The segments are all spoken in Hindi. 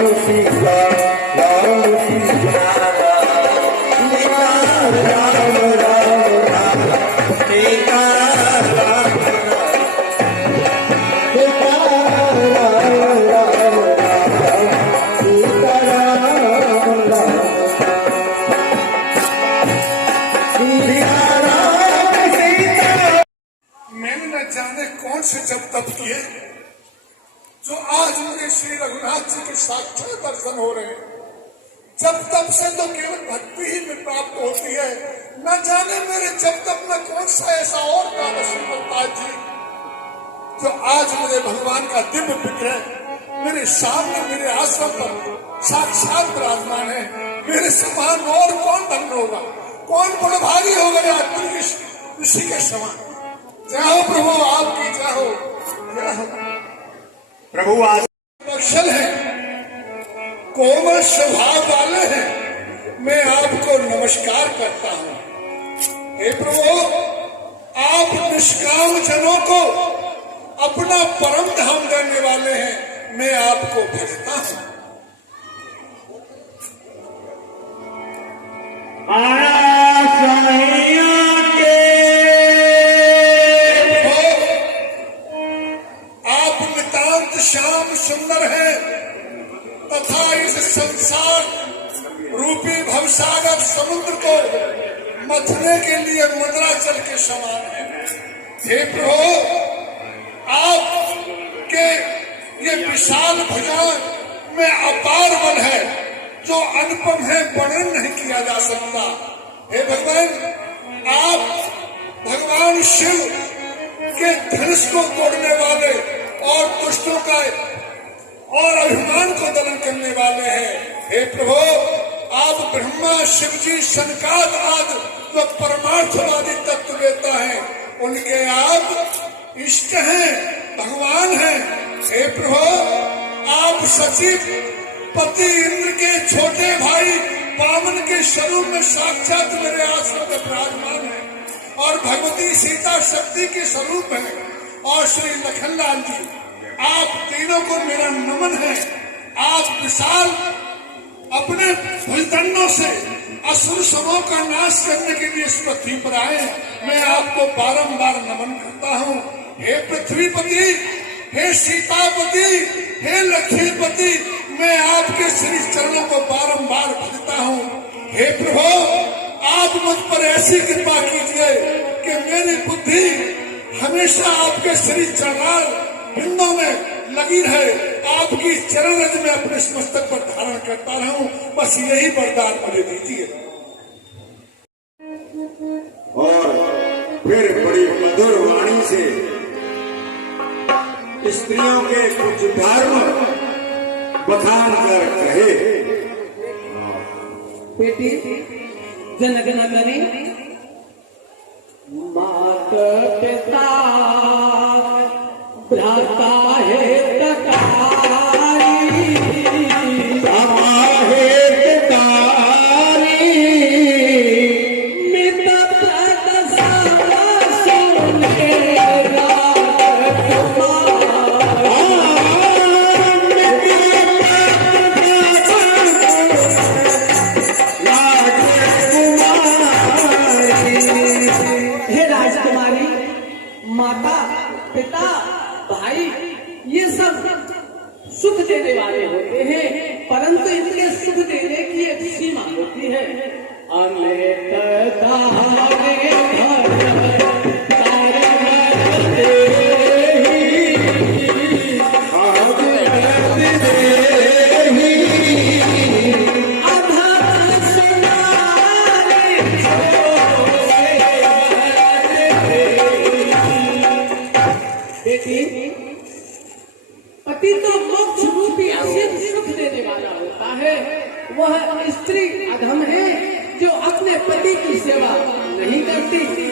सीता राम सीता राम राम राम सीता राम सीता राम राम राम सीता राम राम मैंने न जाने कौन से जब तप किए जो आज मुझे श्री रघुनाथ जी के साक्षात दर्शन हो रहे हैं। जब तप से तो केवल भक्ति ही में प्राप्त होती है। न जाने मेरे जब तप में कौन सा ऐसा और कार्य श्रीमंताज जी जो आज मुझे भगवान का दिव्य विग्रह मेरे सामने मेरे आश्रम पर साक्षात विराजमान है। मेरे समान और कौन धन्य होगा, कौन बड़भागी होगा आज ऋषि के समान। जय हो प्रभु, आपकी जय हो, जय हो प्रभु। आज अक्षल है, कोमल स्वभाव वाले हैं, मैं आपको नमस्कार करता हूँ। हे प्रभु, आप निष्काम जनों को अपना परम धाम देने वाले हैं, मैं आपको भजता हूँ। श्याम सुंदर है तथा इस संसार रूपी भवसागर समुद्र को मथने के लिए मंदराचल के समान है। हे प्रभु, आपके ये विशाल भुजान में अपार बल है जो अनुपम है, वर्णन नहीं किया जा सकता। हे भगवान, आप भगवान शिव के धनुष को तोड़ने वाले और दुष्टों का और अभिमान को दमन करने वाले हैं। हे प्रभु, आप ब्रह्मा शिव जी सनकाद आदि जो परमार्थवादी तत्व देता है उनके आप इष्ट हैं, भगवान हैं। हे प्रभु, आप सचिव पति इंद्र के छोटे भाई पावन के स्वरूप में साक्षात मेरे आश्रम में विराजमान है और भगवती सीता शक्ति के स्वरूप है और श्री लखनलाल जी, आप तीनों को मेरा नमन है। आप विशाल अपने भुजदंडों से असुर समूह का नाश करने के लिए इस पृथ्वी पर आए, मैं आपको बारंबार नमन करता हूँ। हे पृथ्वीपति, हे सीतापति, हे लक्ष्मीपति, मैं आपके श्री चरणों को बारंबार भजता हूँ। हे प्रभु, आप मुझ पर ऐसी कृपा कीजिए कि मेरी बुद्धि हमेशा आपके श्री चरण बिंदों में लगी रहे, आपकी चरण रज में अपने मस्तक पर धारण करता रहूं, बस यही वरदान मुझे दीजिए। और फिर बड़ी मधुर वाणी से स्त्रियों के कुछ धर्म बखान कर कहे। बेटी जनगण करें मात पिता भ्राता है माता पिता भाई ये सब सुख देने वाले होते हैं, परंतु इनके सुख देने की एक सीमा होती है। पति तो मोक्ष रूपी असीम सुख देने वाला होता है, वह स्त्री अधम है जो अपने पति की सेवा नहीं करती।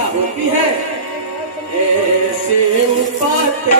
इच्छा होती है ऐसे उपाते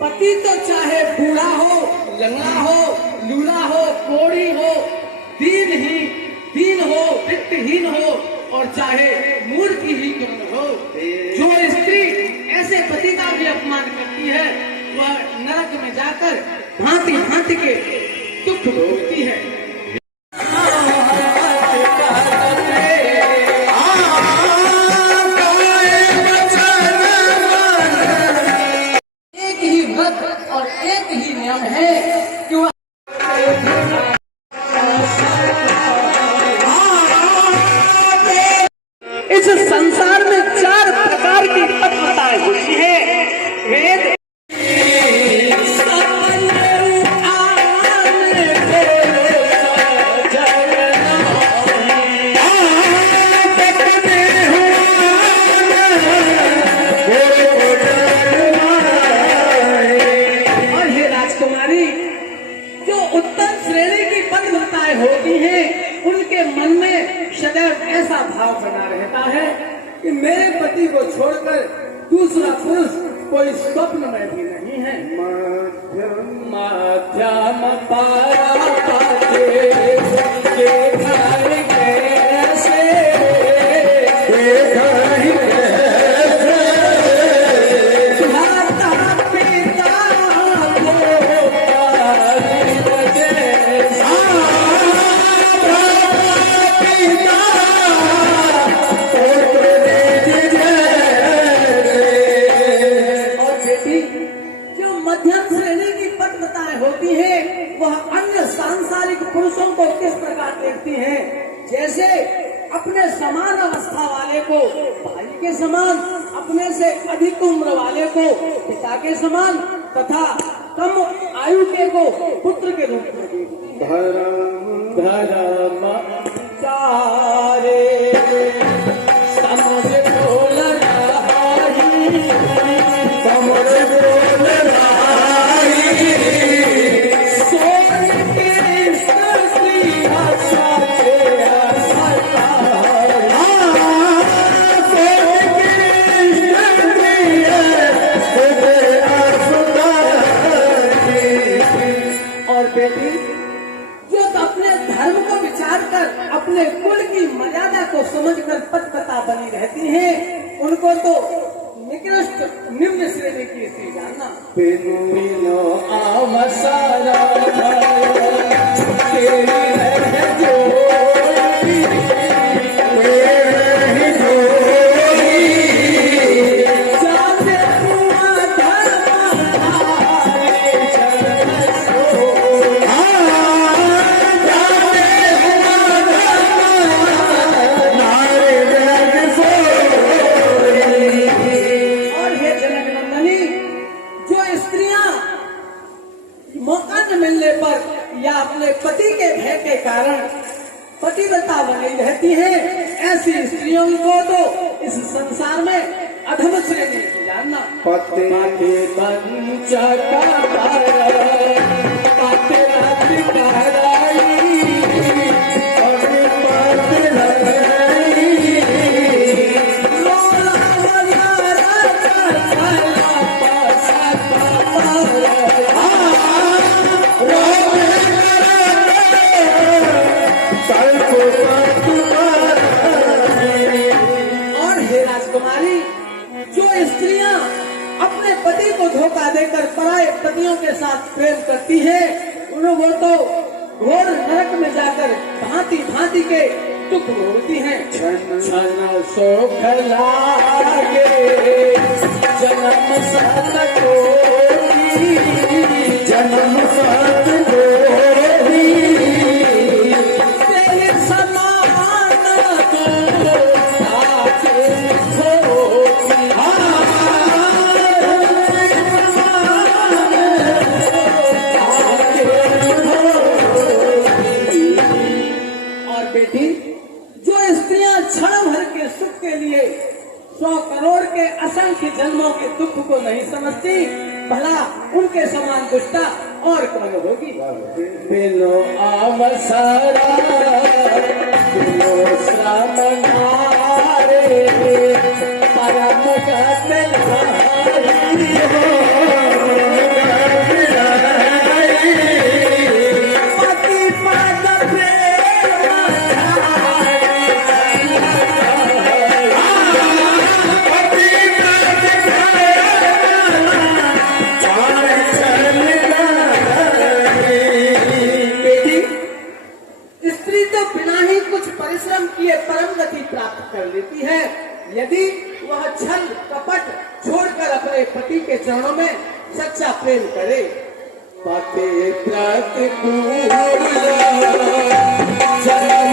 पति तो चाहे बूढ़ा हो, लंगड़ा हो, लूला हो, कोड़ी हो, दीन हो, वित्तहीन हो और चाहे मूर्ख ही क्यों न हो, जो स्त्री ऐसे पति का भी अपमान करती है वह नरक में जाकर भांति भांति के दुख भोगती है। एक ही व्रत और एक ही नियम है कि वह इस संसार में 4 प्रकार की पत्निताएं होती है। वेद और हे राजकुमारी, जो उत्तम श्रेणी की पत्निताएं होती हैं उनके मन में सदैव ऐसा भाव बना रहता है कि मेरे पति को छोड़कर दूसरा पुरुष कोई स्वप्न में भी नहीं है। मध्यम श्रेणी की पत्निताएं होती है वह अन्य सांसारिक पुरुषों को किस प्रकार देखती हैं, जैसे अपने समान अवस्था वाले को भाई के समान, अपने से अधिक उम्र वाले को पिता के समान तथा कम आयु के को पुत्र के रूप में देखती है। धर्म चारे समझ बोल बेटी जो अपने धर्म को विचार कर अपने कुल की मर्यादा को समझकर पतिव्रता बनी रहती हैं, उनको तो निकृष्ट निम्न श्रेणी की स्त्री जानना। मौका न मिलने पर या अपने पति के भय के कारण पतिव्रता बनी रहती हैं, ऐसी स्त्रियों को तो इस संसार में अधम श्रेणी जानना। पति के धोखा देकर पराये पतियों के साथ प्रेम करती है, वो तो घोर नरक में जाकर भांति भांति के दुख भोगती है। क्षण सुख लागे जन्म साथ कोई, जन्म साथ कोई तेरे समान को आके खोई। भला उनके समान दुष्टा और कौन होगी। बिनो अवसरा बिनो श्रमणारे परम परिश्रम किए परम गति प्राप्त कर लेती है यदि वह छल कपट छोड़कर अपने पति के चरणों में सच्चा प्रेम करे। पति प्रतिकूल जन्म जन्म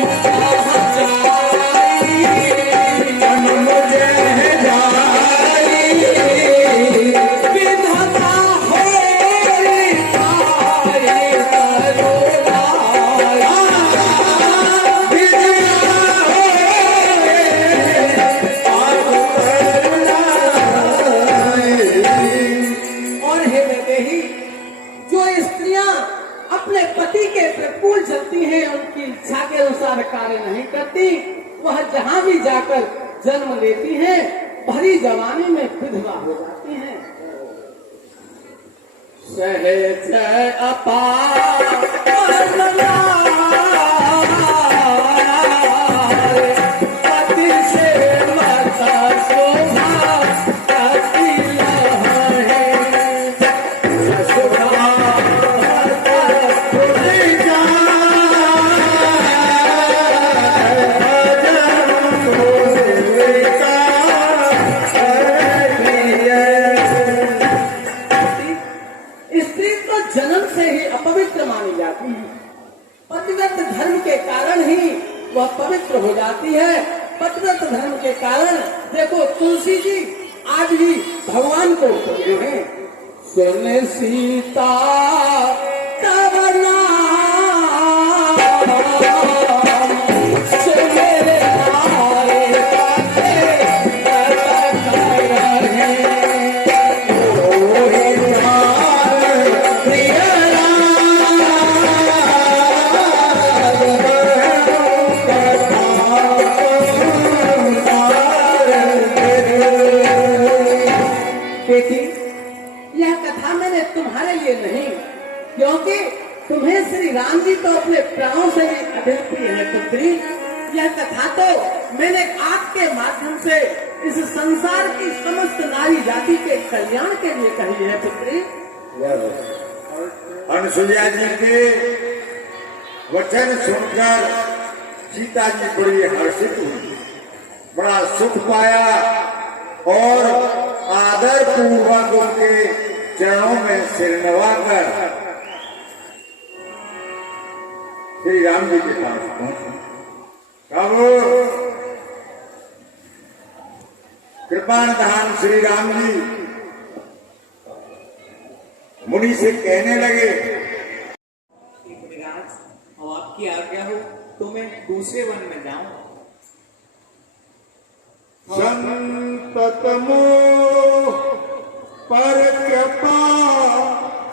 कार्य नहीं करती, वह जहाँ भी जाकर जन्म लेती है भरी जवानी में विधवा हो जाती है। सहज अपार पति से माता शोभा पतिव्रत धर्म के कारण ही वह पवित्र हो जाती है। पतिव्रत धर्म के कारण देखो तुलसी जी आज भी भगवान को खोजे हैं। सुन सीता तब नाम से मेरे क्योंकि तुम्हें श्री राम जी तो अपने प्राणों से भी अधिक प्रिय है पुत्री। यह कथा तो मैंने आपके माध्यम से इस संसार की समस्त नारी जाति के कल्याण के लिए कही है पुत्री। अनुसुईया जी के वचन सुनकर सीता जी बड़ी हर्षित हुई, बड़ा सुख पाया और आदर पूर्वक उनके चरणों में सिर नवाकर श्री राम जी के पास पहुंचे। कब कृपानिधान श्री राम जी मुनि से कहने लगे, अब आपकी आज्ञा हो तो मैं दूसरे वन में जाऊं। संतत मोह पर कृपा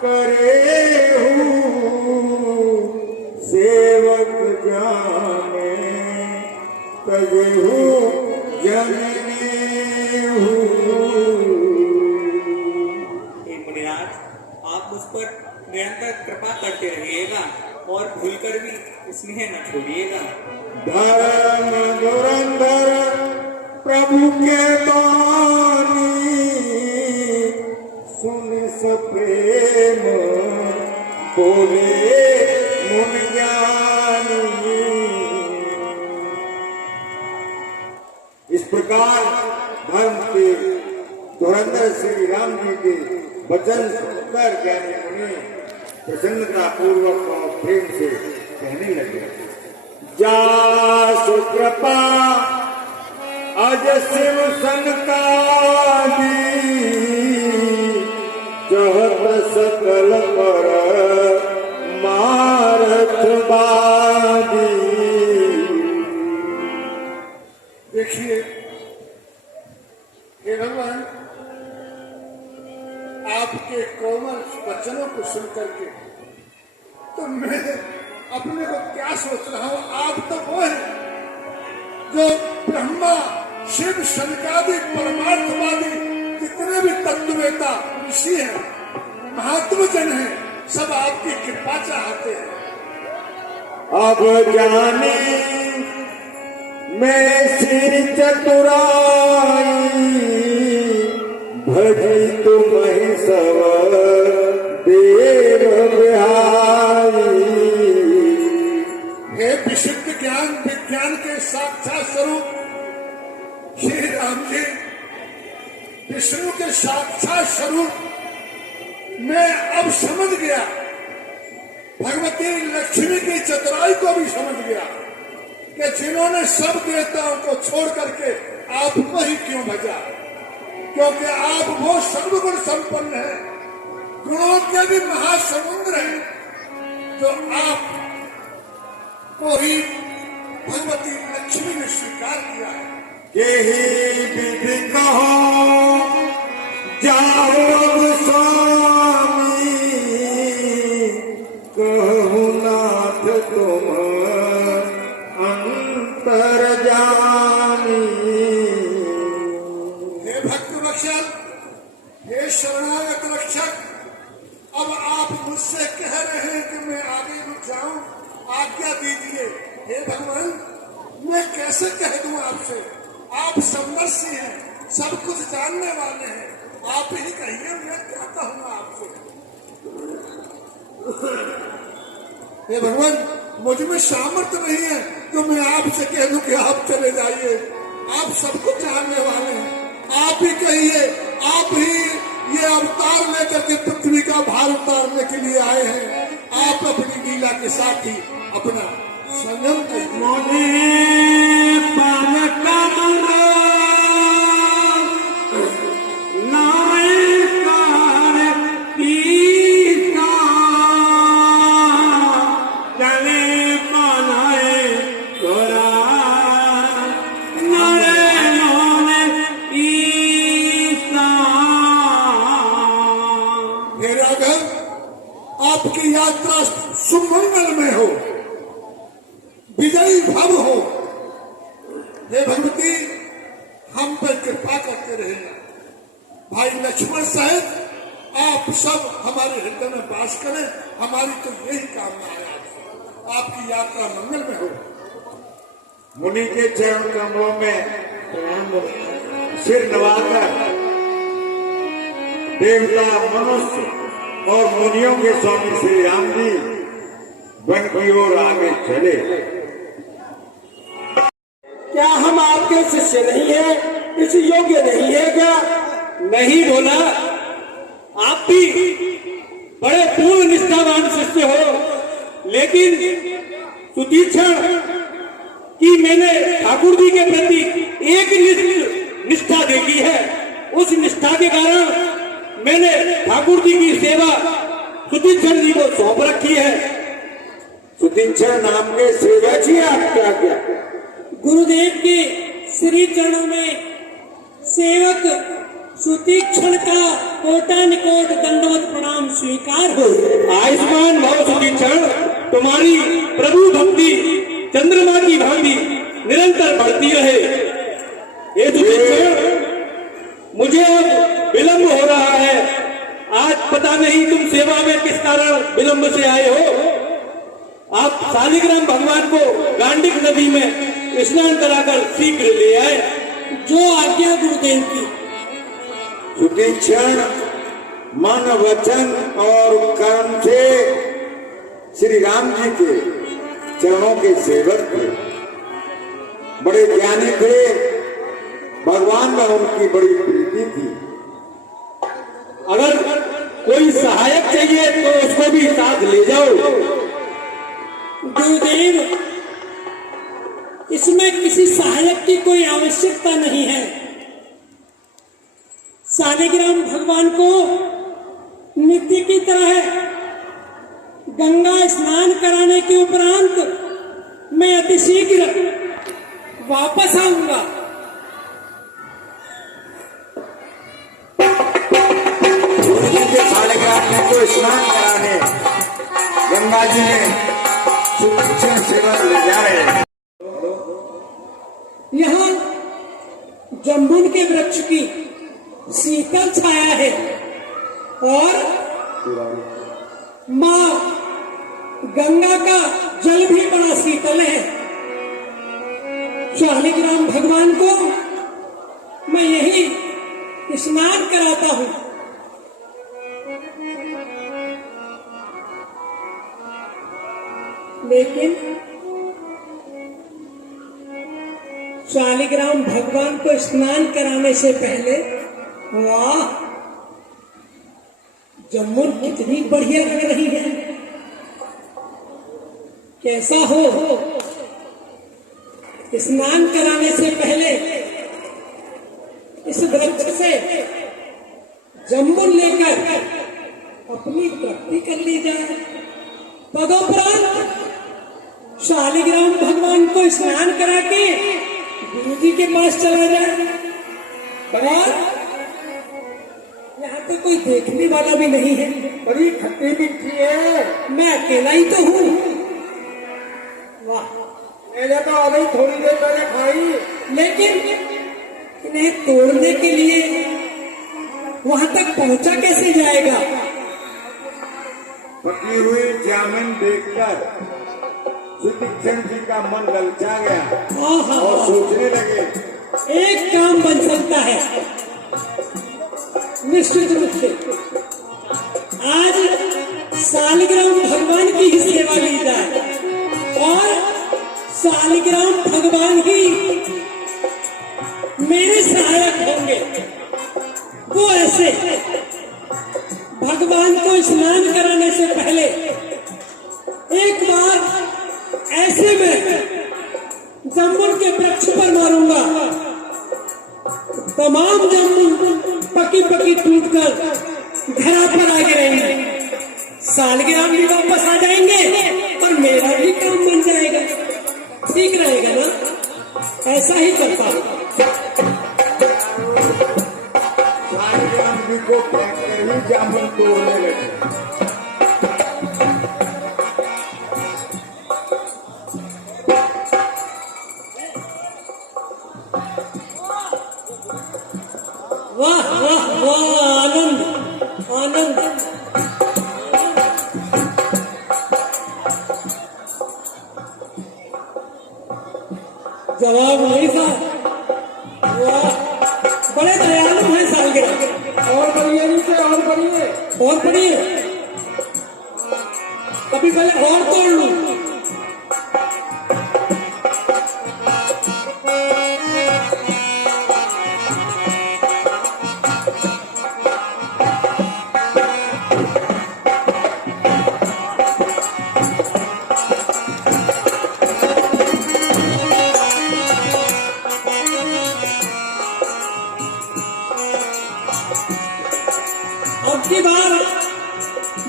करे सेवक जाने तजहु जननी मुनिराज, आप मुझ पर निरंतर कृपा करते रहिएगा और भूलकर भी स्नेह न छोड़िएगा। धर्म धुरंधर प्रभु के बानी सुन सप्रेम बोले मुन ज्ञानी। इस प्रकार धर्म के धुरंधर श्री राम जी के वचन सुनकर ज्ञानी मुनि प्रसन्नता पूर्वक और प्रेम से कहने लगे, जा सुकृपा अज शिव सनकादि चहत सकल पर मारथ बादी। देखिए हे भगवान, आपके कोमल वचनों को सुन करके तो मैं अपने को क्या सोच रहा हूं, आप तो वो है जो ब्रह्मा शिव शंकरादि परमार्थवादी जितने भी तत्ववेता ऋषि हैं, महात्मा जन हैं, सब आपकी कृपा चाहते हैं। अब जाने मैं सिर चतुराई भजी तुम्हें सब देव बिहारी। हे विशुद्ध ज्ञान विज्ञान के साक्षात स्वरूप श्री राम जी, विष्णु के साक्षात स्वरूप मैं अब समझ गया, भगवती लक्ष्मी की चतुराई को भी समझ गया कि जिन्होंने सब देवताओं को छोड़ करके आपको ही क्यों भजा, क्योंकि आप वो सर्वगुण संपन्न हैं, गुणों के भी महासमुद्र हैं, जो आप को ही भगवती लक्ष्मी ने स्वीकार किया है। यही विधि कहो जाओ स्वामी, कहूँ नाथ तुम अंतर जानी। हे भक्त रक्षक, हे शरणागत रक्षक, अब आप मुझसे कह रहे हैं कि मैं आगे रुक जाऊं, आज्ञा दीजिए। हे भगवान, मैं कैसे कह दूं आपसे, आप समदर्शी हैं, सब कुछ जानने वाले हैं, आप ही कहिए मैं क्या कहूंगा आपसे। हे भगवान, मुझ में सामर्थ्य नहीं है तो मैं आपसे कह दूं कि आप चले जाइए, आप सब कुछ जानने वाले हैं, आप ही कहिए। आप ही ये अवतार लेकर के पृथ्वी का भार उतारने के लिए आए हैं, आप अपनी लीला के साथ ही अपना संयम करिए। हे राघव, आपकी यात्रा सुमंगल में हो, विजयी भव हो। हे भगवती, हम पर कृपा करते रहेगा। भाई लक्ष्मण साहब, आप सब हमारे हृदय में वास करें, हमारी तो यही कामना है आपसे। आपकी यात्रा मंगल में हो। मुनि के चरण कमलों में सिर नवाकर देवता, मनुष्य और मुनियों के स्वामी श्री राम जी वन की ओर आगे चले। क्या हम आपके शिष्य नहीं है, इस योग्य नहीं है क्या? नहीं बोला, आप भी बड़े पूर्ण निष्ठावान शिष्य हो, लेकिन सुतीक्षण की मैंने ठाकुर जी के प्रति एक निष्ठा देखी है। उस निष्ठा के कारण मैंने ठाकुर जी की सेवा सुतीक्षण जी को सौंप रखी है। सुतीक्षण नाम के सेवक ही आप क्या क्या? गुरुदेव के श्री चरणों में सेवक सुतीक्षण का कोटानुकोट दंडवत प्रणाम स्वीकार हो। आयुष्मान भव सुतीक्षण, तुम्हारी प्रभु भक्ति चंद्रमा की भांति निरंतर बढ़ती रहे। ये सुतीक्षण, मुझे अब विलंब हो रहा है। आज पता नहीं तुम सेवा में किस कारण विलंब से आए हो। आप शालिग्राम भगवान को गांडिक नदी में स्नान कराकर शीघ्र ले आए। जो आज्ञा गुरुदेव की। सुतीक्षण मन, वचन और कर्म से श्री राम जी के चरणों के सेवक थे, बड़े ज्ञानी थे, भगवान में उनकी बड़ी प्रीति थी। अगर कोई सहायक चाहिए तो उसको भी साथ ले जाओ। गुरुदेव, इसमें किसी सहायक की कोई आवश्यकता नहीं है। शालिग्राम भगवान को नित्य की तरह गंगा स्नान कराने के उपरांत मैं अतिशीघ्र वापस आऊंगा। शालिग्राम शालिग्राम जी को स्नान कराने गंगा जी में सुदीक्षण सेवन ले जा रहे हैं। यहाँ जम्बुन के वृक्ष की शीतल छाया है और माँ गंगा का जल भी बड़ा शीतल है। शालिग्राम भगवान को मैं यही स्नान कराता हूँ। लेकिन शालिग्राम भगवान को स्नान कराने से पहले, वाह, जम्मुन कितनी बढ़िया लग रही है। कैसा हो, स्नान कराने से पहले इस वृक्ष से जम्मुन लेकर अपनी तृप्ति कर ली जाए। तदुपरांत शालिग्राम भगवान को स्नान करा के गुरु जी के पास चला जाए। और यहाँ तो कोई देखने वाला भी नहीं है। बड़ी खट्टी मीठी है। मैं अकेला ही तो हूँ। वाह, मैंने तो अभी थोड़ी देर पहले खाई। लेकिन इन्हें तोड़ने के लिए वहां तक पहुंचा कैसे जाएगा? पकी हुई जामुन देखकर सुदीक्षण जी का मन ललचा गया और सोचने लगे, एक काम बन सकता है निश्चित रूप से। आज शालिग्राम भगवान की ही सेवा ली जाए और शालिग्राम भगवान ही मेरे सहायक होंगे। वो ऐसे भगवान को स्नान कराने से पहले एक बार ऐसे में जामुन के वृक्ष पर मारूंगा। तमाम जामुन पकी पकी टूटकर धरा पर आ गिरेंगे। शालिग्राम भी वापस आ जाएंगे और मेरा भी काम बन जाएगा। ठीक रहेगा ना? ऐसा ही करता हूँ। शालिग्राम जी को फेंक कर ही जामुन तोड़ने लगे। वाह वाह वाह, आनंद आनंद। जवाब नहीं था। वाह, बड़े दयालु हैं शालिग्राम। और बढ़िया नीचे और बढ़िया। और पढ़िए, कभी पहले और तोड़ लूं। अब की बार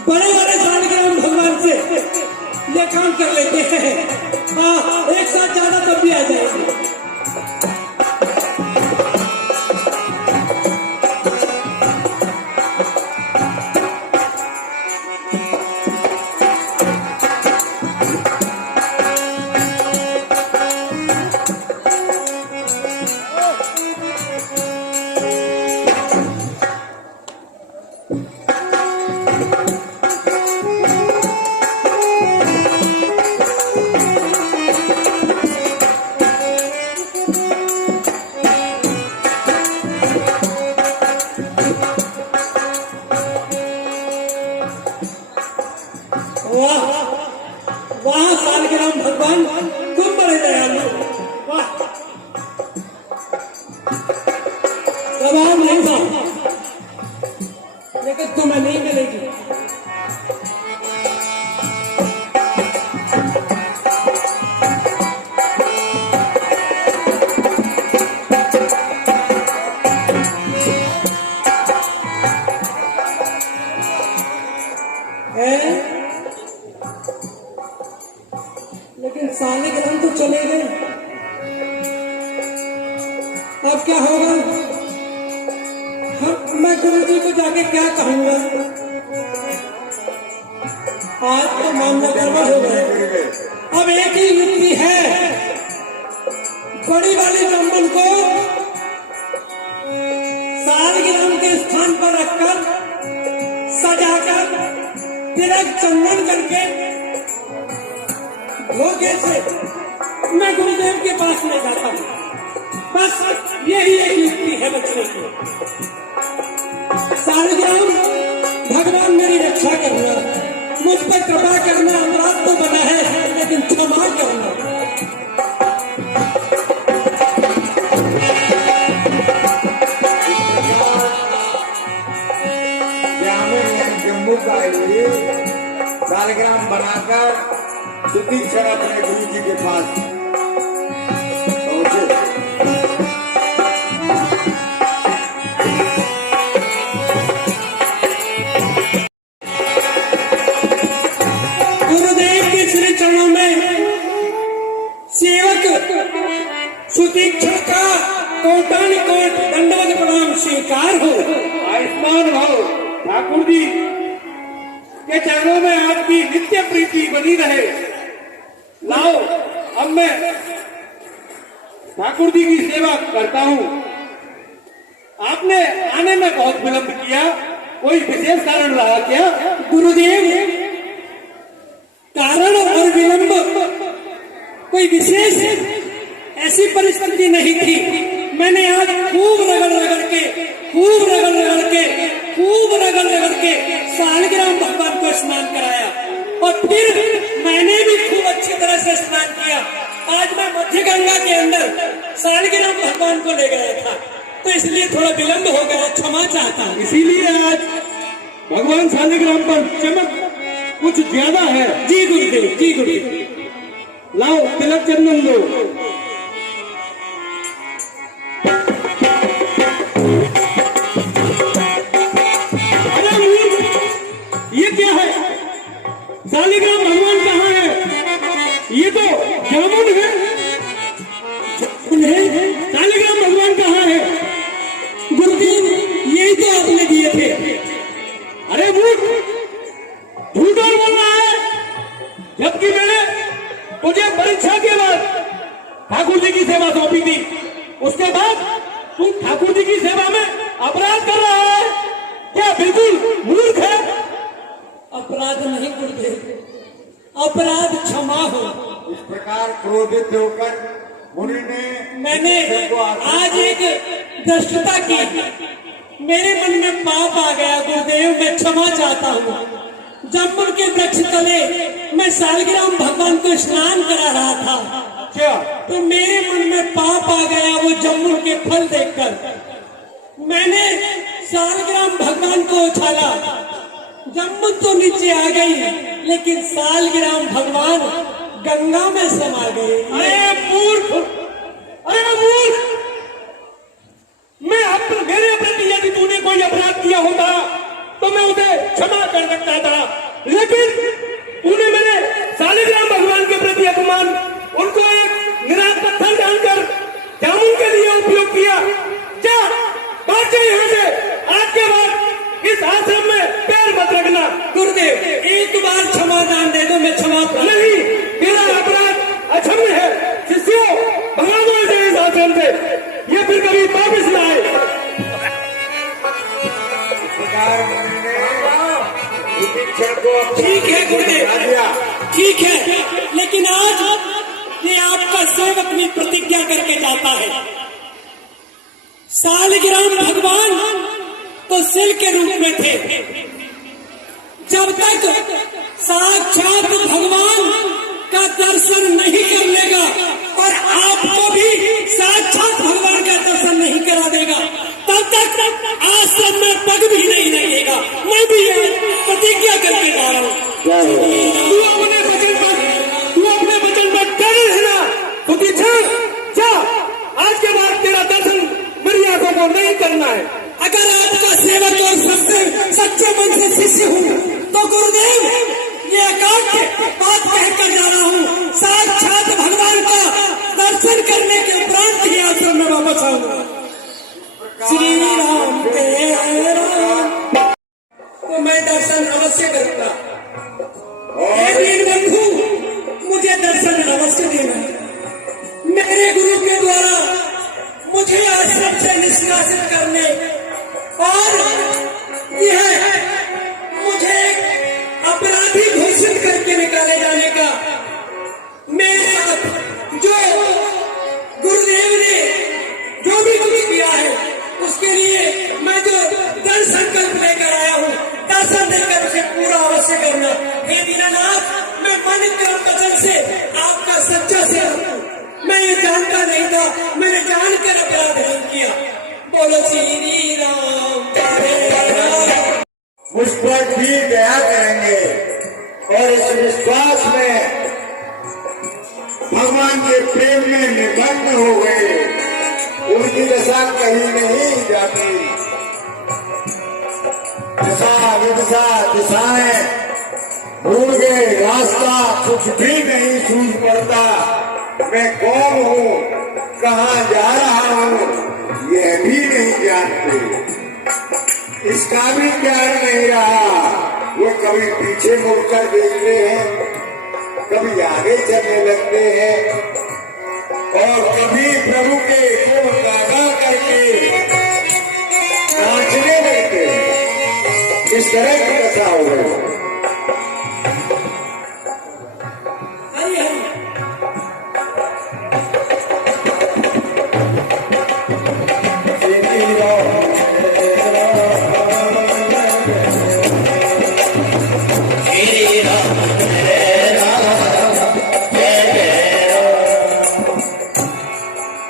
बड़े बड़े शालिग्राम भगवान से ये काम कर लेते हैं। हाँ, एक साथ ज्यादा तब भी आ जाएगी। वाह वाह, शालिग्राम भगवान तुम बड़े दयालु। वाह, जवाब नहीं था, लेकिन तुम्हें नहीं मिलेगी। लेकिन शालिग्राम तो चले गए। अब क्या होगा? मैं गुरु जी को जाके क्या कहूंगा? आज तो मामला गड़बड़ हो गया। अब एक ही युक्ति है, बड़ी वाली ब्राह्मण को सालगिराम के स्थान पर रखकर सजाकर तिलक चंदन करके धोखे से मैं गुरुदेव के पास ले जाता हूँ। बस यही एक युक्ति है बचने की। सालगिराम, भगवान मेरी रक्षा करना, मुझ पर कृपा करना। अपराध तो बना है लेकिन क्षमा करना। जम्मू का ये सालग्राम बनाकर सुतीक्षण अपने गुरु जी के पास पहुंचे। गुरुदेव के श्री चरणों में सेवक सुतीक्षण का कोटानुकोट दंडवत प्रणाम स्वीकार हो। आयुष्मान भव। ठाकुर जी के चरणों में आपकी नित्य प्रीति बनी रहे। लाओ, अब मैं ठाकुर जी की सेवा करता हूँ। आपने आने में बहुत विलंब किया, कोई विशेष कारण रहा क्या? गुरुदेव, कारण और विलंब कोई विशेष ऐसी परिस्थिति नहीं थी। मैंने आज खूब रगड़ के सालग्राम भगवान को स्नान कराया और फिर मैंने भी खूब अच्छी तरह से स्नान किया। आज मैं मध्य गंगा के अंदर सालग्राम भगवान को ले गया था, तो इसलिए थोड़ा विलंब हो गया, क्षमा चाहता हूँ। इसीलिए आज भगवान सालग्राम पर चमक कुछ ज्यादा है। जी गुरुदेव, जी गुरुदेव। लाओ, तिलक चंदन लो। ये क्या है? सालिग्राम भगवान कहाँ है? ये तो जामुन है। सालिग्राम भगवान कहाँ है? गुरुदेव, यही तो आपने दिए थे। अरे झूठ बोल रहा है, जबकि मैंने तुझे परीक्षा के बाद ठाकुर जी की सेवा सौंपी थी। उसके बाद तू ठाकुर जी की सेवा में अपराध कर रहा है। क्या बिल्कुल मूर्ख है? अपराध नहीं गुरुदेव, अपराध क्षमा हो। इस प्रकार क्रोधित होकर मुनि ने मैंने आज एक दृष्टता की, मेरे मन में पाप आ गया गुरुदेव, मैं क्षमा चाहता हूँ। जम्मू के वृक्ष तले मैं सालग्राम भगवान को स्नान करा रहा था, क्या? तो मेरे मन में पाप आ गया। वो जम्मू के फल देखकर मैंने सालग्राम भगवान को उछाला। जम्मू तो नीचे आ गई, लेकिन सालग्राम भगवान गंगा में समा गए। अरे मूर्ख, मेरे प्रति यदि तूने कोई अपराध किया होता तो मैं उसे क्षमा कर सकता था, लेकिन तूने मेरे सालिग्राम भगवान के प्रति अपमान, उनको एक निराश पत्थर जानकर जामुन के लिए उपयोग किया। क्या बात है यहाँ से? आज के बाद इस आश्रम में पैर मत रखना। गुरुदेव, एक बार क्षमादान दे दो, मैं क्षमा नहीं, तेरा अपराध अक्षम्य है। शिष्यों, भगा दो इसे इस आश्रम से, ये फिर कभी वापिस न आए। ठीक है गुरुदेव, ठीक है, लेकिन आज ये आपका सेवक भी प्रतिज्ञा करके जाता है। सालग्राम भगवान तो सिल के रूप में थे, जब तक साक्षात भगवान का दर्शन नहीं कर लेगा और आपको भी साक्षात भगवान का दर्शन नहीं करा देगा, तब तक आश्रम में पग भी नहीं लगेगा। मैं भी प्रतिज्ञा करके जा रहा हूँ। तू अपने वचन पर डरे रहना। जा, आज के बाद तेरा दर्शन मेरी आंखों को नहीं करना है। अगर आपका सेवक और सच्चे मन से शिष्य हूँ तो गुरुदेव, ये एकांत बात कहकर जा रहा हूँ, साक्षात भगवान का दर्शन करने के उपरांत ही आश्रम में वापस आऊंगा। श्री राम तेरा तो मैं दर्शन अवश्य करूंगा। करना। हे दीनानाथ, मैं मन क्रम वचन से आपका सच्चा सेवक हूँ। मैं ये जानता नहीं था, मैंने जानकर अपराध नहीं किया। बोलो श्री राम जय राम। मुझ पर भी दया करेंगे और इस विश्वास में भगवान के प्रेम में निमग्न हो गए। उनकी दशा कहीं नहीं जाती। दिशा विदिशा दिशाएं भूल गए, रास्ता कुछ भी नहीं सूझ पड़ता। मैं कौन हूँ, कहाँ जा रहा हूँ, यह भी नहीं जानते। इसका भी ज्ञान नहीं रहा। वो कभी पीछे मुड़कर देखते हैं, कभी आगे चलने लगते हैं और कभी प्रभु के गुण गागा करके नाचने लगते हैं। इस तरह की दशा हो गई। हरि हरि।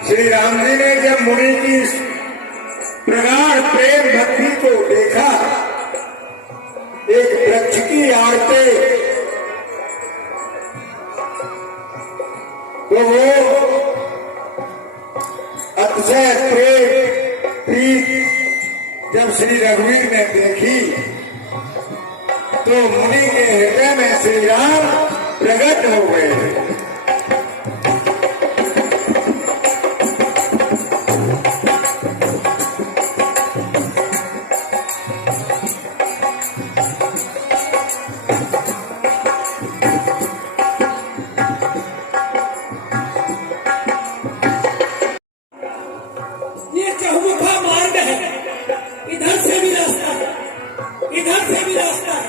श्री राम जी ने जब मुनि की प्रगाढ़ प्रेम भक्ति को देखा, एक वृक्ष की आड़ पे, तो वो अतिशय प्रीत जब श्री रघुवीर ने देखी, तो मुनि के हृदय में श्री राम प्रकट हो गए। ये चहुमुखा मार्ग है, इधर से भी रास्ता है, इधर से भी रास्ता है,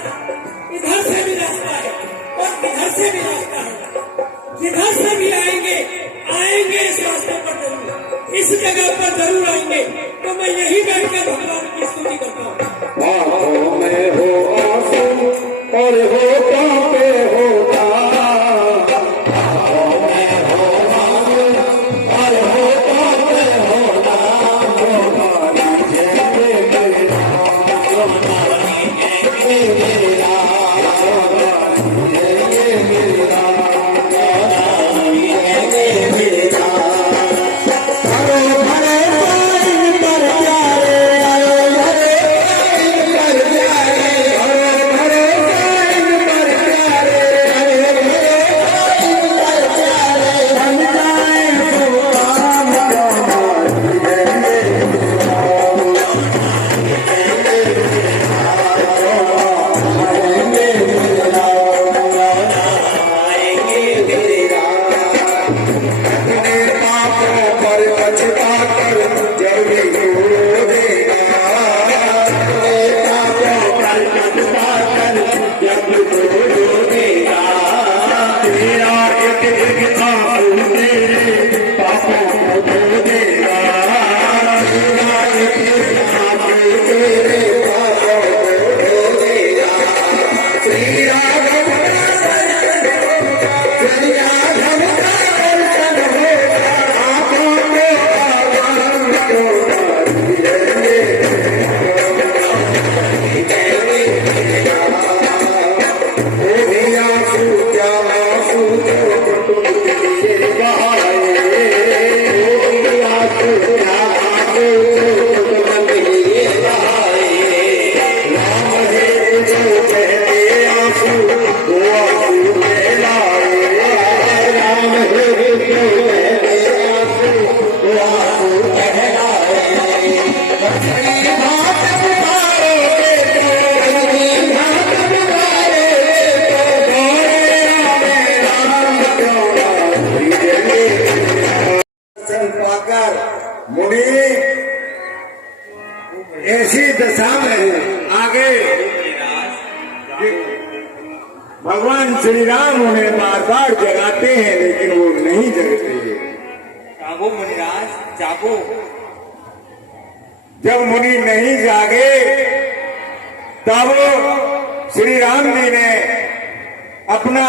इधर से भी रास्ता है और इधर से भी रास्ता है। जिधर से भी आएंगे इस रास्ते पर जरूर, इस जगह पर जरूर आएंगे। तो मैं यही बैठकर भगवान की स्तुति करता हूँ। आँखों में हो आंसू और होठों पे होता, आँखों में हो आंसू और होठों पे होता, जो लीजिए मेरा, जो लीजिए मेरा, मुनि ऐसी दशा में आगे भगवान श्री राम उन्हें बार बार जगाते हैं, लेकिन वो नहीं जगते। जागो मुनिराज जागो। जब मुनि नहीं जागे तब श्री राम जी ने अपना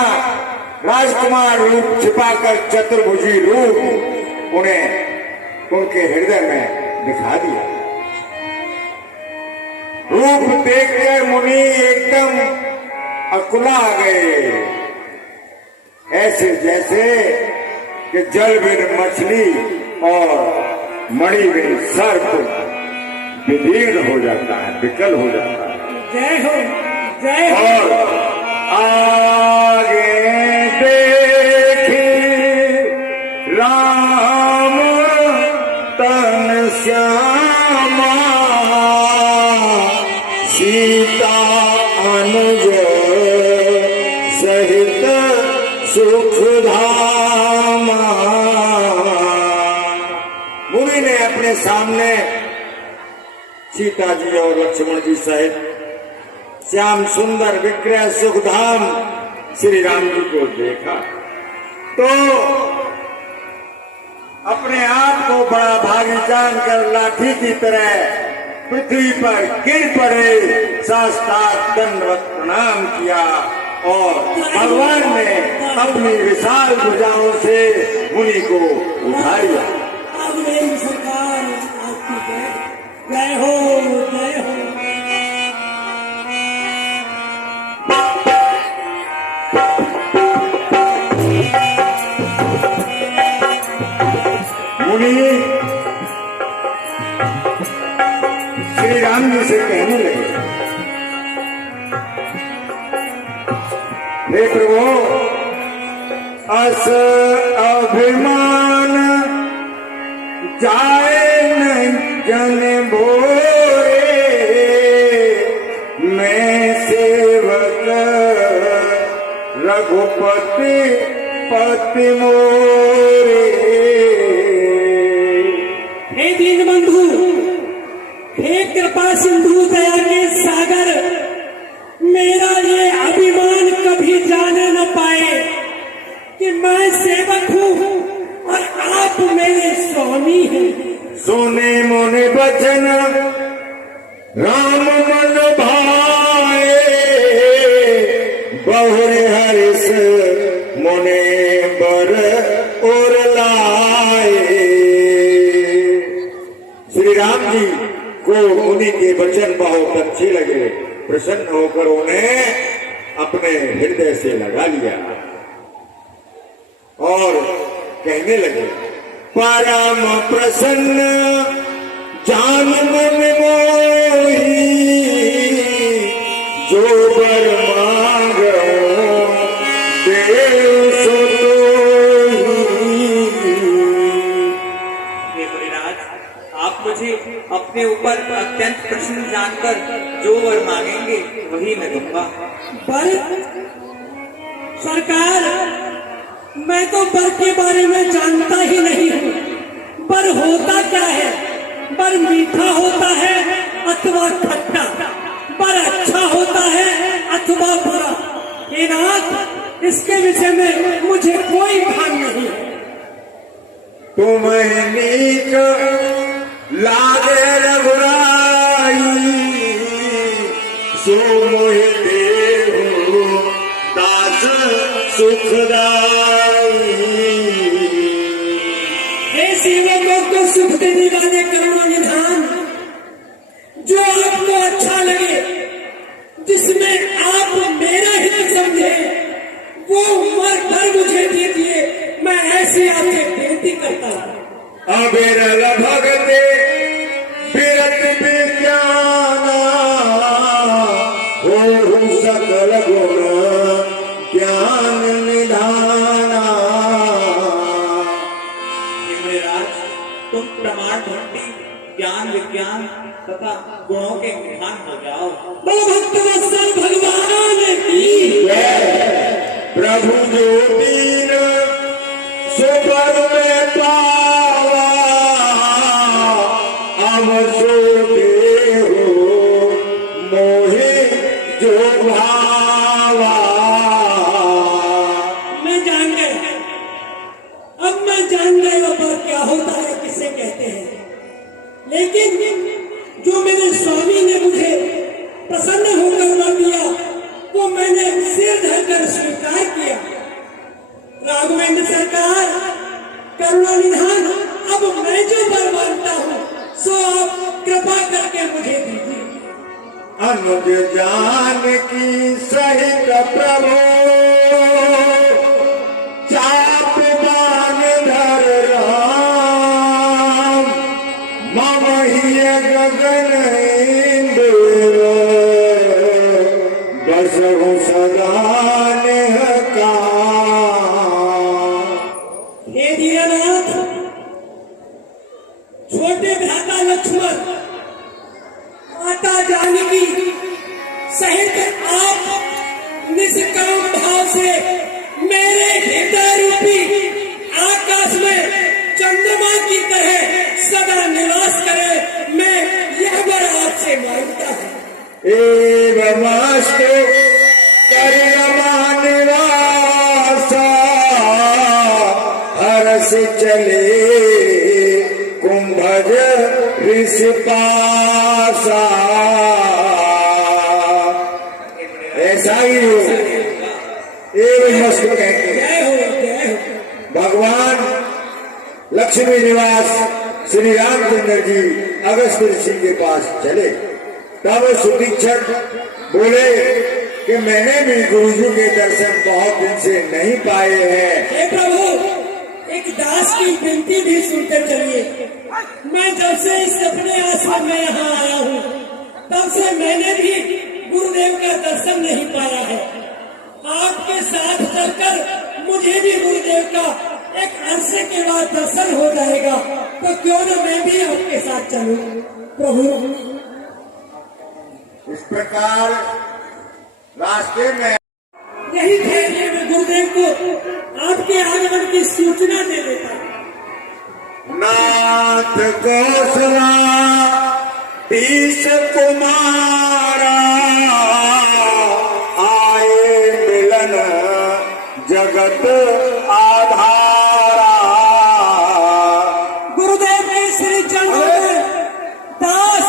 राजकुमार रूप छिपाकर चतुर्भुजी रूप उन्हें उनके हृदय में दिखा दिया। रूप देखकर मुनि एकदम अकुला गए, ऐसे जैसे कि जल बिन मछली और मणि बिन सर्प विदीर्ण हो जाता है, विकल हो जाता है। जय हो, जय हो। और आगे देखी राम तन श्यामा, सीता अनुज सहित सुख धामा। मुनि ने अपने सामने सीता जी और लक्ष्मण जी सहित श्याम सुंदर विग्रह सुखधाम श्री राम जी को देखा तो अपने आप को बड़ा भागी जानकर लाठी की तरह पृथ्वी पर गिर पड़े, साष्टांग दंडवत प्रणाम किया और भगवान ने अपनी विशाल भुजाओं से मुनि को उठा लिया। अब मेरी सरकार आपकी जय, जय हो, जय हो। मुनि श्री राम जी से कहने लगे, हे प्रभु, अस अभिमान जाए न जन बोरे, मैं सेवक रघुपति पति मोरे। हे दीनबंधु, हे कृपा सिंधु दया के सागर, मेरा ये अभिमान कभी जाने न पाए कि मैं सेवक हूँ और आप मेरे स्वामी हैं। सुने मुनि बचन राम मन भाए, बहुरे हरिस मुने बर और लाए। श्री राम जी को मुनि के वचन बहुत अच्छे लगे, प्रसन्न होकर उन्हें अपने हृदय से लगा लिया और कहने लगे, परम प्रसन्न जान मन मोही, जो बर मांगो देव सो तोही। हे मुनिराज, आप मुझे अपने ऊपर अत्यंत प्रसन्न जानकर जो वर मांगेंगे वही मैं दूंगा। पर सरकार, मैं तो बर के बारे में जानता ही नहीं हूँ। बर होता क्या है? बर मीठा होता है अथवा खट्टा, बर अच्छा होता है अथवा बुरा। हे नाथ, इसके विषय में मुझे कोई भान नहीं है। तुम्हें नीक लागे रघुराई, सो मोहि देहु दास सुखदाई। हे सेवकों को सुख देने वाले करुणा निधान, जो आपको अच्छा लगे, जिसमें आप मेरा हित समझे, वो उम्र भर मुझे दीजिए। मैं ऐसे आपसे बेनती करता हूँ। अबिरल भगते बिरत विज्ञाना, हो सकल गुण ज्ञान निधाना। तुम प्रमाण भक्ति ज्ञान विज्ञान तथा गुणों के निधान हो जाओ। भक्त वत्सल भगवान की प्रभु जो दीन सुपर में पावा, हम सो देहु मोहि जो भावा। मैं जान गया, अब मैं जान गया पर क्या होता है, किसे कहते हैं। लेकिन जो मेरे स्वामी ने मुझे प्रसन्न होकर वर दिया, आदर स्वीकार किया। राघवेंद्र सरकार, करुणा निधान, अब मैं जो वर मानता हूँ सो आप कृपा करके मुझे दीजिए। अनुज जानकी सहित प्रभु चाप बान धर राम, मम हिय गगन इंद्र बसहु सदा नेह काम। हे दीननाथ, छोटे भ्राता लक्ष्मण, माता जानकी सहित आप निष्काम भाव से मेरे हृदय रूपी आकाश में चंद्रमा की तरह सदा निवास करे, मैं यह वर आपसे मांगता हूँ। एवमस्तु करियमानिवासा, हरस चले कुंभज ऋषिपासा। ऐसा ही हो, एवमस्तु कहते हैं। जय हो, जय हो। भगवान लक्ष्मी निवास श्री रामचंद्र जी अगस्त ऋषि के पास चले। तब सुतीक्षण बोले कि मैंने भी गुरुजी के दर्शन बहुत दिन से नहीं पाए हैं। हे प्रभु, एक दास की विनती भी सुनते चलिए। मैं जब से इस अपने आश्रम में यहाँ आया हूँ तब से मैंने भी गुरुदेव का दर्शन नहीं पाया है। आपके साथ चलकर मुझे भी गुरुदेव का एक अरसे के बाद दर्शन हो जाएगा, तो क्यों न मैं भी आपके साथ चलूं। प्रभु, इस प्रकार रास्ते में यही थे कि मैं गुरुदेव को आपके आगमन की सूचना दे देता। नाथ कौशला तीस कुमारा, आए मिलन जगत आधारा। गुरुदेव के श्री चरणों में दास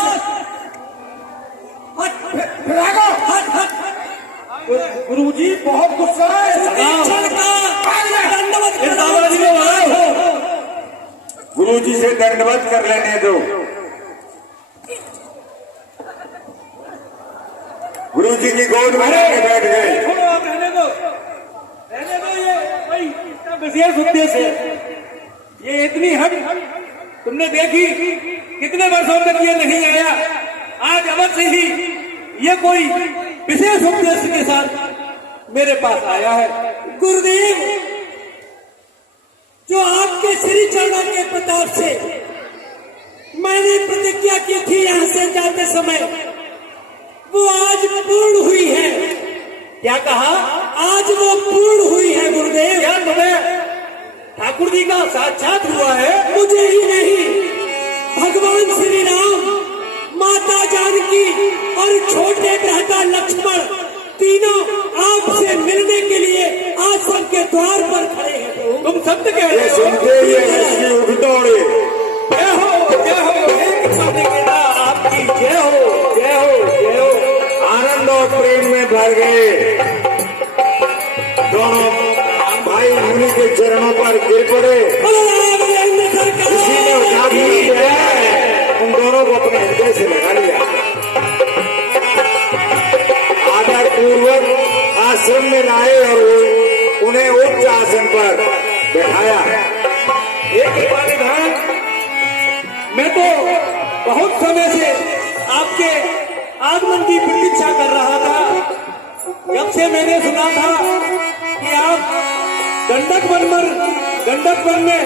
गुरुजी बहुत गुस्सा है। दंडवत गुरुजी से दंडवत कर लेने दो। गुरुजी की गोद में आके बैठ गए। छोड़ो, आप रहने दो, रहने दो। ये भाई इसका विशेष उद्देश्य है। ये इतनी हट तुमने देखी, कितने वर्षों तक ये नहीं आया। आज अवश्य ही ये कोई विशेष उद्देश्य के साथ मेरे पास आया है। गुरुदेव, जो आपके श्री चरणों के प्रताप से मैंने प्रतिज्ञा की थी यहाँ से जाते समय, वो आज पूर्ण हुई है। क्या कहा? आज वो पूर्ण हुई है गुरुदेव। क्या तुम्हें ठाकुर जी का साक्षात हुआ है? मुझे ही नहीं, भगवान श्री राम, माता जानकी और छोटे भ्राता लक्ष्मण तीनों आपसे मिलने के लिए आश्रम के द्वार पर खड़े हैं। तुम सत्य कह रहे हो? सुनते ही हंसी उठ दौड़े। जय हो, जय हो, एक साथ केदा आपकी जय हो, जय हो, जय हो। आनंद और प्रेम में भर गए। दोनों भाई मुनि के चरणों पर गिर पड़े। किसी ने उठा भी लिया है, उन दोनों को अपने हृदय से लगा लिया। आदर पूर्वक आश्रम में लाए और उन्हें उच्च आसन पर बैठाया। एक निधान, मैं तो बहुत समय से आपके आगमन की प्रतीक्षा कर रहा था। जब से मैंने सुना था कि आप गंडक वन में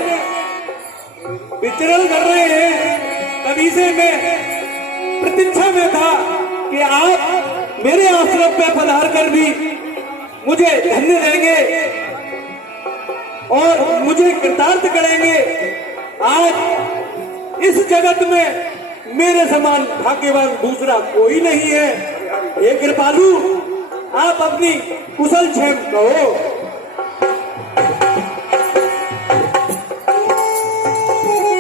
विचरण कर रहे हैं, तभी से मैं प्रतीक्षा में था कि आप मेरे आश्रम पे पधार कर भी मुझे धन्य देंगे और मुझे कृतार्थ करेंगे। आज इस जगत में मेरे समान भाग्यवान दूसरा कोई नहीं है। हे कृपालु, आप अपनी कुशल क्षेम कहो।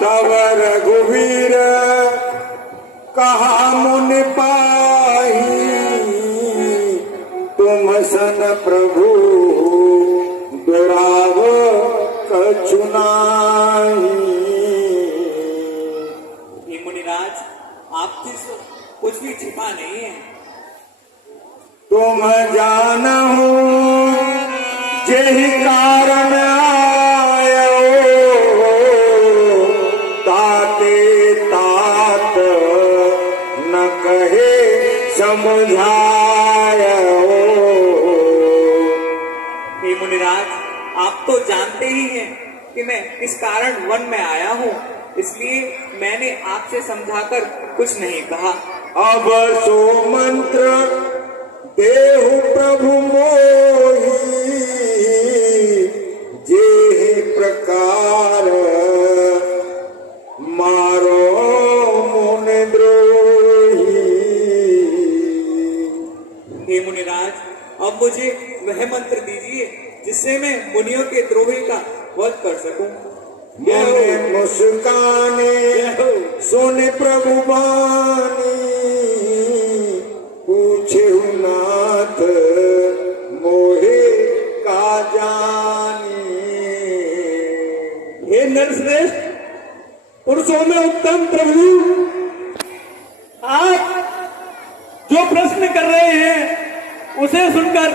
तब रघुवीर कहा मुनि पाही, तुम सन प्रभु दोराव कछु नाही। हे मुनिराज, आपसे कुछ भी छिपा नहीं है। तुम जानहु जेहि कारण आयो, ताते तात न कहे समझायो। हे मुनिराज, आप तो जानते ही हैं कि मैं किस कारण वन में आया हूँ, इसलिए मैंने आपसे समझाकर कुछ नहीं कहा। अब सो मंत्र देहु प्रभु मोहि, जेहि प्रकार मारो मुनि द्रोही। हे मुनिराज, अब मुझे वह मंत्र दीजिए जिससे मैं मुनियों के द्रोही का वध कर सकूं। मुनि मुस्काने सुन प्रभु बानी, पूछे नाथ मोहे का जानी। हे नरश्रेष्ठ, पुरुषों में उत्तम प्रभु, आप जो प्रश्न कर रहे हैं उसे सुनकर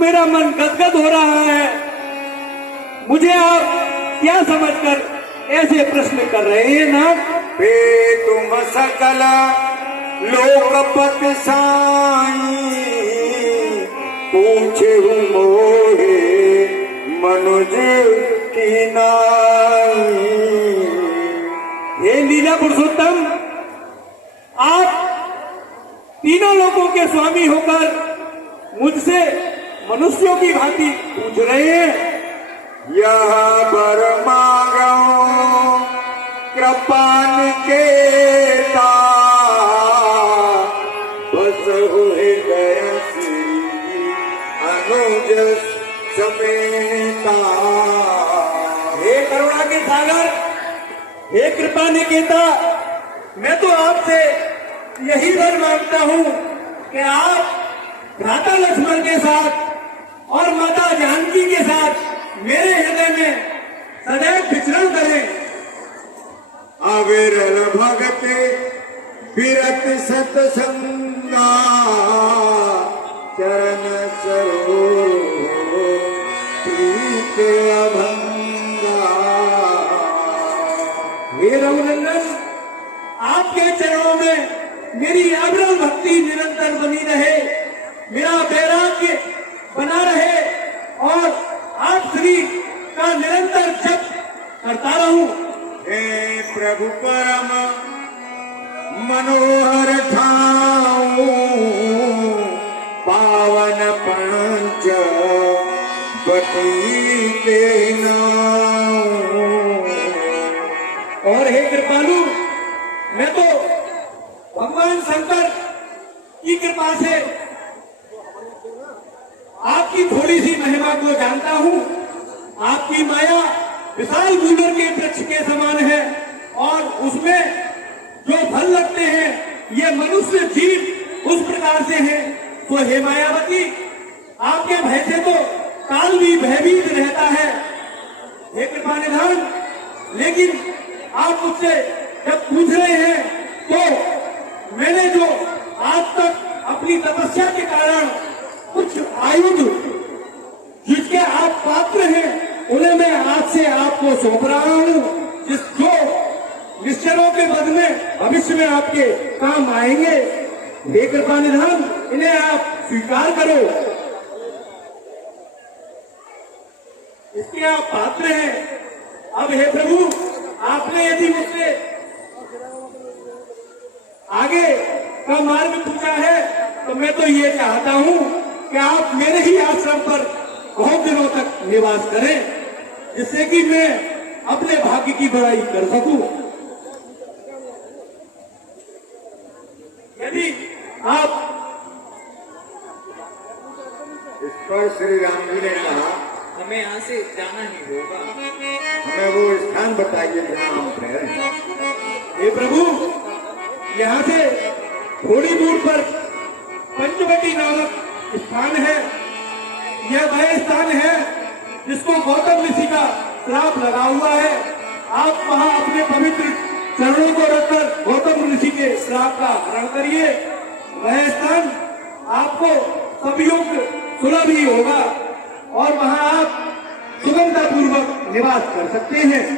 मेरा मन गदगद हो रहा है। मुझे आप क्या समझकर ऐसे प्रश्न कर रहे हैं नाथ? पे तुम सकल लोकपति साई, पूछे मोहे मनुज की नाई। हे लीला पुरुषोत्तम, आप तीनों लोगों के स्वामी होकर मुझसे मनुष्यों की भांति पूछ रहे हैं। यह बर मांगो कृपा निकेता, बस हुए गया श्री अनुज समेता। हे करुणा के सागर, हे कृपा निकेता, मैं तो आपसे यही वर मांगता हूँ कि आप भ्राता लक्ष्मण के साथ और माता जानकी के साथ मेरे हृदय में सदैव विचरण करें। अविरल भगत विरत सतसंगा, चरण सरोज प्रीत अभंगा। हे रघुनंदन, आपके चरणों में मेरी अविरल भक्ति निरंतर बनी रहे, मेरा वैराग्य बना रहे और आप श्री का निरंतर जप करता रहूं। हे प्रभु परम मनोहर ठाऊ, पावन पंच बटी के नाऊ। और हे कृपालु, मैं तो भगवान शंकर की कृपा से आपकी थोड़ी सी महिमा को जानता हूँ। आपकी माया विशाल गूलर के वृक्ष के समान है और उसमें जो फल लगते हैं ये मनुष्य जीव उस प्रकार से हैं। तो हे मायावती, आपके भय से तो काल भी भयभीत रहता है। हे कृपा निधान, लेकिन आप मुझसे जब पूछ रहे हैं तो मैंने जो आज तक अपनी तपस्या के कारण कुछ आयुध जिसके आप पात्र हैं उन्हें मैं आज से आपको सौंप रहा हूँ, जो निश्चरों के बद में भविष्य में आपके काम आएंगे। हे कृपा निधान, इन्हें आप स्वीकार करो, इसके आप पात्र हैं। अब हे प्रभु, आपने यदि मुझसे आगे का मार्ग पूछा है तो मैं तो ये चाहता हूँ कि आप मेरे ही आश्रम पर बहुत दिनों तक निवास करें, जिससे कि मैं अपने भाग्य की बड़ाई कर सकूं। यदि आप इस पर श्री राम जी ने कहा, हमें यहाँ से जाना ही होगा। हमें वो स्थान बताइए जहाँ हम ठहरे। हे प्रभु, यहाँ से थोड़ी दूर पर पंचवटी नामक स्थान है, यह वह स्थान है जिसको गौतम ऋषि का श्राप लगा हुआ है। आप वहां अपने पवित्र चरणों को रखकर गौतम ऋषि के श्राप का हरण करिए। वह स्थान आपको सबयुग सुलभ ही होगा और वहां आप सुगमता पूर्वक निवास कर सकते हैं।